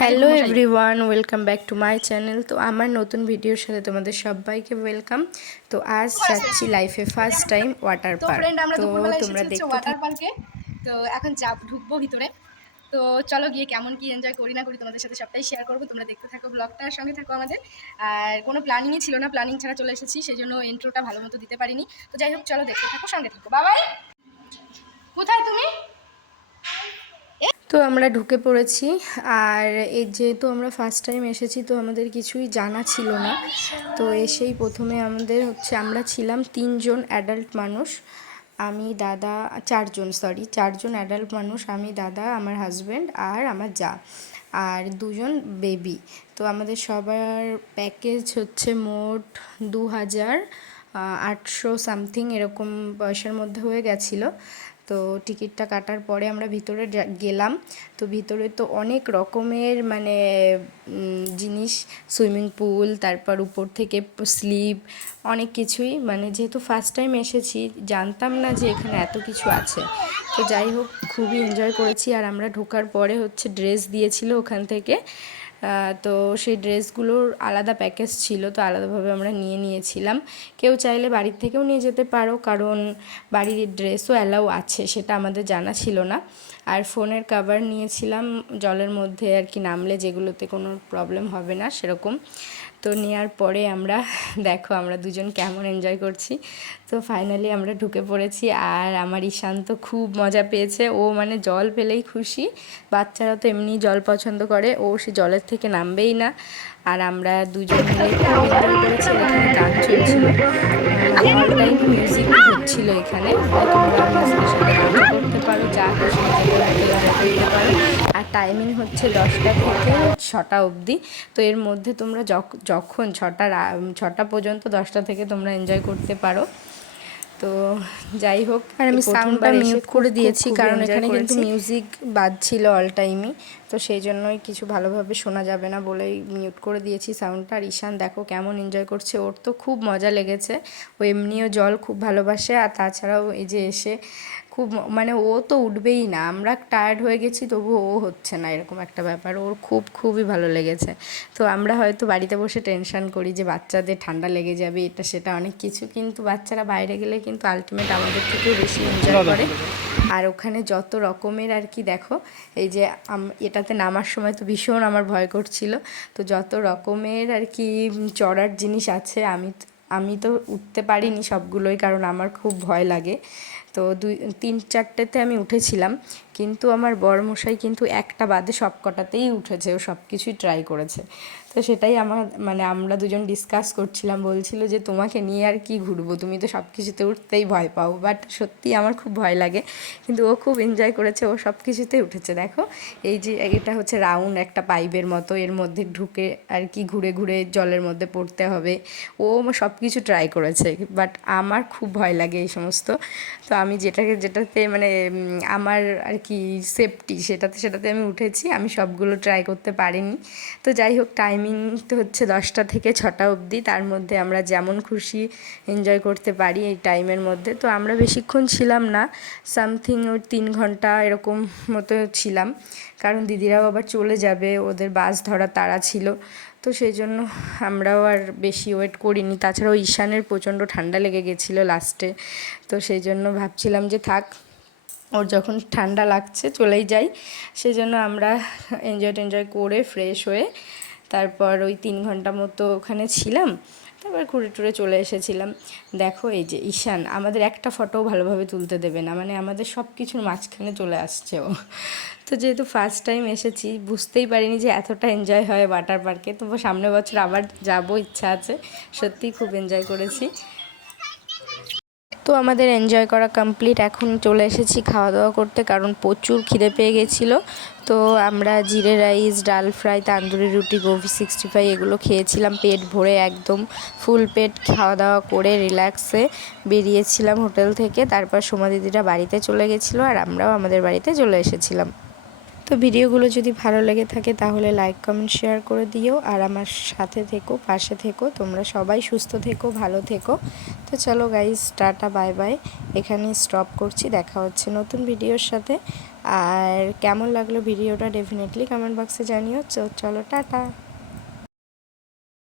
Hello everyone, welcome back to my channel. তো আমার নতুন ভিডিওর সাথে তোমাদের সবাইকে ওয়েলকাম। তো আজ যাচ্ছি লাইফে ফার্স্ট টাইম ওয়াটার তো পার্ক। ফ্রেন্ড, আমরা তো দুপুরবেলা তোমরা এসেছি হচ্ছে দেখতে ওয়াটার থাকো। পার্কে। তো এখন ঢুকবো ভিতরে। তো চলো গিয়ে কেমন কি এনজয় করি না করি তোমাদের সাথে সবটাই শেয়ার করবো। তোমরা দেখতে থাকো, ব্লগটার সঙ্গে থাকো আমাদের। আর কোনো প্ল্যানিংই ছিল না, প্ল্যানিং ছাড়া চলে এসেছি, সেই জন্য ইন্ট্রোটা ভালো মতো দিতে পারিনি। তো যাই হোক, চলো দেখতে থাকো, সঙ্গে থাকো। বাবাই, কোথায় তুমি? তো আমরা ঢুকে পড়েছি। আর এই যেহেতু আমরা ফার্স্ট টাইম এসেছি, তো আমাদের কিছুই জানা ছিল না। তো এসেই প্রথমে আমাদের আমরা ছিলাম 3জন অ্যাডাল্ট মানুষ। আমি দাদা, 4জন অ্যাডাল্ট মানুষ, আমি দাদা, আমার হাজব্যান্ড আর আমার যা, আর 2জন বেবি। তো আমাদের সবার প্যাকেজ হচ্ছে মোট 2800 সামথিং এরকম পয়সার মধ্যে হয়ে গেছিলো। তো টিকিটটা কাটার পরে আমরা ভিতরে গেলাম। তো ভিতরে তো অনেক রকমের জিনিস, সুইমিং পুল, তারপর উপর থেকে স্লিপ, অনেক কিছুই। যেহেতু ফার্স্ট টাইম এসেছি, জানতাম না যে এখানে এত কিছু আছে। তো যাই হোক, খুবই এনজয় করেছি। আর আমরা ঢোকার পরে ড্রেস দিয়েছিল ওখান থেকে। তো সেই ড্রেসগুলোর আলাদা প্যাকেজ ছিল, তো আলাদাভাবে আমরা নিয়েছিলাম। কেউ চাইলে বাড়ির থেকেও নিয়ে যেতে পারো, কারণ বাড়ির ড্রেসও অ্যালাউ আছে, সেটা আমাদের জানা ছিল না। আর ফোনের কভার নিয়েছিলাম, জলের মধ্যে নামলে যেগুলোতে কোনো প্রবলেম হবে না সেরকম। তো নেওয়ার পরে দেখো আমরা দুজন কেমন এনজয় করছি। তো ফাইনালি আমরা ঢুকে পড়েছি। আর আমার ঈশান তো খুব মজা পেয়েছে, ও জল পেলেই খুশি। বাচ্চারা তো এমনি জল পছন্দ করে, ও সে জলের থেকে নামবেই না। আর আমরা দুজন মিলে খুব এনজয় করেছি। এখানে গান চলছিল, অল টাইম মিউজিক হচ্ছিল এখানে। তোমরা মিউজিকের সাথে ডান্স করতে পারো, যা খুশি নিজেদের মতো এনজয় করতে পারো। আর টাইমিং হচ্ছে 10টা থেকে 6টা অবধি। তো এর মধ্যে তোমরা যখন 6টা পর্যন্ত, 10টা থেকে তোমরা এনজয় করতে পারো। তো যাই হোক, আর আমি সাউন্ডটা মিউট করে দিয়েছি, কারণ এখানে কিন্তু মিউজিক বাজছিল অল টাইমই। তো সেই জন্যই কিছু ভালোভাবে শোনা যাবে না বলেই মিউট করে দিয়েছি সাউন্ডটা। আর ঈশান দেখো কেমন এনজয় করছে, ওর তো খুব মজা লেগেছে। ও এমনিও জল খুব ভালোবাসে। আর তাছাড়াও এই যে এসে খুব ও তো উঠবেই না, আমরা টায়ার্ড হয়ে গেছি তবুও ও হচ্ছে না, এরকম একটা ব্যাপার। ওর খুবই ভালো লেগেছে। তো আমরা হয়তো বাড়িতে বসে টেনশন করি যে বাচ্চাদের ঠান্ডা লেগে যাবে, এটা সেটা অনেক কিছু, কিন্তু বাচ্চারা বাইরে গেলে কিন্তু আলটিমেট আমাদের থেকেও বেশি এনজয় করে। আর ওখানে যত রকমের দেখো, এই যে এটাতে নামার সময় তো ভীষণ আমার ভয় করছিল। তো যত রকমের চড়ার জিনিস আছে, আমি তো উঠতে পারিনি সবগুলোই, কারণ আমার খুব ভয় লাগে। তো 3-4টেতে আমি উঠেছিলাম, কিন্তু আমার বরমশাই কিন্তু একটা বাদে সব কটাতেই উঠেছে, ও সব কিছুই ট্রাই করেছে। তো সেটাই আমার আমরা দুজন ডিসকাস করছিলাম, বলছিল যে তোমাকে নিয়ে আর কি ঘুরবো, তুমি তো সব কিছুতে উঠতেই ভয় পাও। বাট সত্যি আমার খুব ভয় লাগে, কিন্তু ও খুব এনজয় করেছে, ও সব কিছুতেই উঠেছে। দেখো এই যে এটা হচ্ছে রাউন্ড একটা পাইপের মতো, এর মধ্যে ঢুকে ঘুরে ঘুরে জলের মধ্যে পড়তে হবে। ও সব কিছু ট্রাই করেছে, বাট আমার খুব ভয় লাগে এই সমস্ত। তো আমি যেটাতে আমার সেফটি, সেটাতে আমি উঠেছি, আমি সবগুলো ট্রাই করতে পারিনি। তো যাই হোক, টাইমিং তো হচ্ছে 10টা থেকে 6টা অবধি, তার মধ্যে আমরা যেমন খুশি এনজয় করতে পারি এই টাইমের মধ্যে। তো আমরা বেশিক্ষণ ছিলাম না, সামথিং ওই 3 ঘন্টা এরকম মতো ছিলাম, কারণ দিদিরাও আবার চলে যাবে, ওদের বাস ধরা তাড়া ছিল। তো সেই জন্য আমরাও আর বেশি ওয়েট করিনি। তাছাড়াও ঈশানের প্রচণ্ড ঠান্ডা লেগে গেছিলো লাস্টে। তো সেই জন্য ভাবছিলাম যে থাক, ওর যখন ঠান্ডা লাগছে চলেই যাই। সেই জন্য আমরা এনজয় করে ফ্রেশ হয়ে তারপর ওই 3 ঘন্টা মতো ওখানে ছিলাম। তারপর ঘুরে টুরে চলে এসেছিলাম। দেখো এই যে ঈশান আমাদের একটা ফটোও ভালোভাবে তুলতে দেবে না, আমাদের সব কিছুর মাঝখানে চলে আসছে ও। তো যেহেতু ফার্স্ট টাইম এসেছি, বুঝতেই পারিনি যে এতটা এনজয় হয় ওয়াটার পার্কে। তবু সামনের বছর আবার যাব, ইচ্ছা আছে। সত্যিই খুব এনজয় করেছি। তো আমাদের এনজয় করা কমপ্লিট, এখন চলে এসেছি খাওয়া দাওয়া করতে, কারণ প্রচুর খিদে পেয়ে গেছিলো। তো আমরা জিরে রাইস, ডাল ফ্রাই, তান্দুরি রুটি, গোভি 65 এগুলো খেয়েছিলাম পেট ভরে, একদম ফুল পেট খাওয়া দাওয়া করে রিল্যাক্সে বেরিয়েছিলাম হোটেল থেকে। তারপর সোমা দিদিরা বাড়িতে চলে গেছিলো, আর আমরাও আমাদের বাড়িতে চলে এসেছিলাম। তো ভিডিওগুলো যদি ভালো লেগে থাকে তাহলে লাইক কমেন্ট শেয়ার করে দিও, আর আমার সাথে থেকো, পাশে থেকো। তোমরা সবাই সুস্থ থেকো, ভালো থেকো। তো চলো গাইস, টাটা বাই বাই, এখানেই স্টপ করছি। দেখা হচ্ছে নতুন ভিডিওর সাথে। আর কেমন লাগলো ভিডিওটা ডেফিনেটলি কমেন্ট বক্সে জানিও। চলো টাটা।